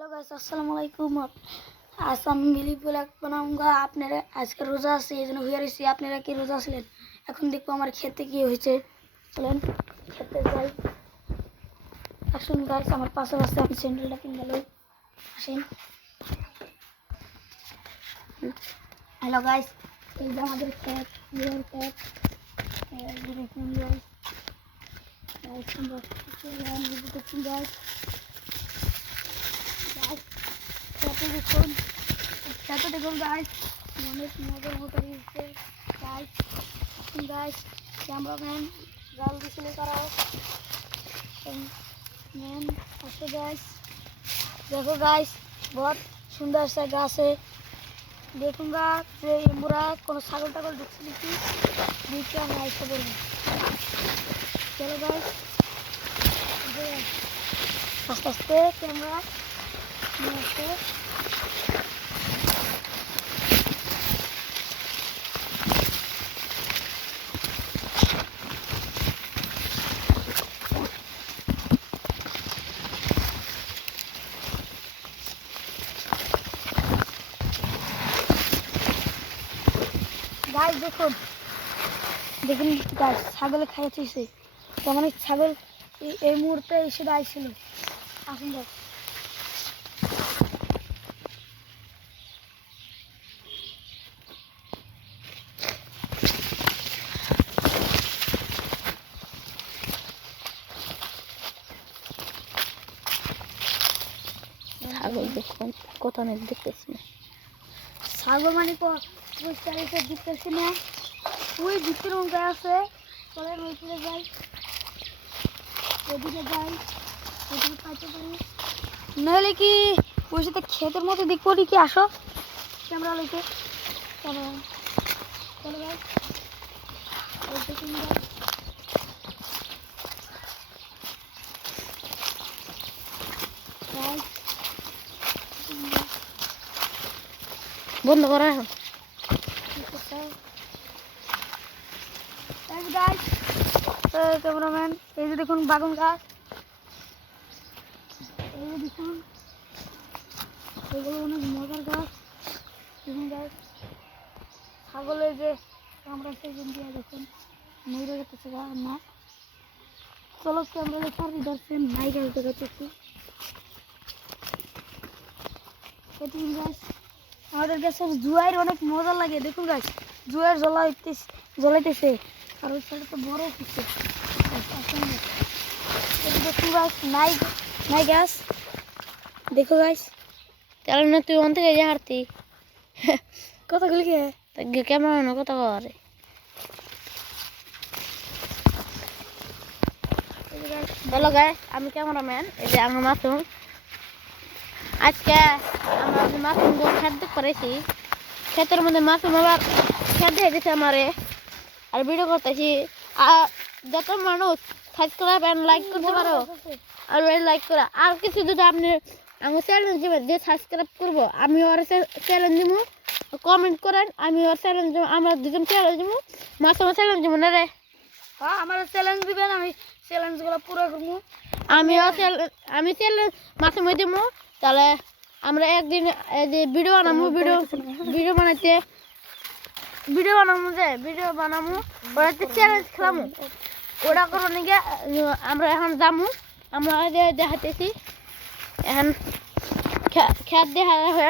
Hello guys अस्सलाम वालेकुम। आज আমি মিলি ব্লগ বানাবো। আপনারা আজকে রোজা আছে এইজন্য হইয়া রইছি। আপনারা কি রোজা আছেন? এখন দেখবো আমার খেতে কি হয়েছে। চলেন খেতে যাই। আসুন গাইস আমার পাশে পাশে আমি স্যান্ডেলটা কিনে লই। আসেন। হ্যালো গাইস, এই যে আমাদের খেত, বিয়ের খেত। এই দেখুন গাইস। গাইস আমরা দেখুন গাইস। দেখুন গাইস অনেক মজার মতো হয়েছে গাইস। गाइस कैमरामैन जल्दी से लेकर आओ मैन। अच्छा गाइस देखो गाइस बहुत सुंदर सा घास है। देखूंगा যে আমরা কোন ছাগল টাগল ঢুকছে নাকি দেখে আমি আইসা বলবো। চলো গাইস আস্তে আস্তে ক্যামেরা নিয়ে আসতে। गाइस देखুন দেখুন গাইস ছাগলে খাইতেছে। তার মানে ছাগল এই মুহূর্তে এসে আইছিল। আসুন গাইস ছাগল দেখুন কোথাও নেই দেখতেছি না। ছাগল মানে তো বুঝতে দেখতেছি না। ওই ভিতরে উঠে আছে। চলেন ওইদিকে যাই, ওইদিকে যাই, ওইদিকে পাইতে পারি নাহলে কি ওই সাথে ক্ষেতের মতো দিক করি কি। আসো ক্যামেরা লইতে। চলো চলো ভাই ওই দেখুন বন্ধ করা এখন। ক্যামেরাম্যান এই যে দেখুন বাগুন গাছ, এই যে দেখুন এগুলো অনেক মজার গাছ। দেখুন গাছ ছাগলের যে আমরা সেদিন দিয়ে দেখুন মরে গেছে না। চলো ক্যামেরা সারি ধরছেন নাই গাছ দেখাচ্ছি। দেখুন গাছ আমাদের গাছের জুয়ার অনেক মজা লাগে। দেখুন গাছ জুয়ার জ্বলাইতেছে আর ওই সাইডে তো বড় হচ্ছে। দেখুন গাছ নাই নাই গাছ দেখো গাছ তাহলে না তুই ওখান থেকে যে হারতি কথাগুলি কে কেমন না কথা করে। হ্যালো গাইস আমি ক্যামেরাম্যান। এই যে আমার মাসুম। আজকে আমরা মাসুম খাদ্য করেছি। ক্ষেতের মধ্যে মাসুম আবার খেতে হয়ে গেছে আমারে আর ভিডিও করতেছি। আর যত মানুষ সাবস্ক্রাইব এন্ড লাইক করতে পারো আর লাইক করা আর কিছু যদি আপনি আমার চ্যানেল যে সাবস্ক্রাইব করবো আমি ওর চ্যানেল দিব। কমেন্ট করেন আমি ওর চ্যানেল দিব। আমরা দুজন চ্যানেল দিব। মাসুমের চ্যানেল দিব না রে। হ্যাঁ আমার চ্যালেঞ্জ দিবেন, আমি চ্যালেঞ্জগুলো পুরো করবো। আমি চ্যালেঞ্জ মাসুমে দিব। তাহলে আমরা একদিন যে ভিডিও বানাবো ভিডিও বানাইতে ভিডিও বানাবো ওটাতে চ্যালেঞ্জ খেলামো। ওটা করবো নাকি আমরা এখন যাবো। আমরা দেখাতেছি এখন খেত দেখা হয়ে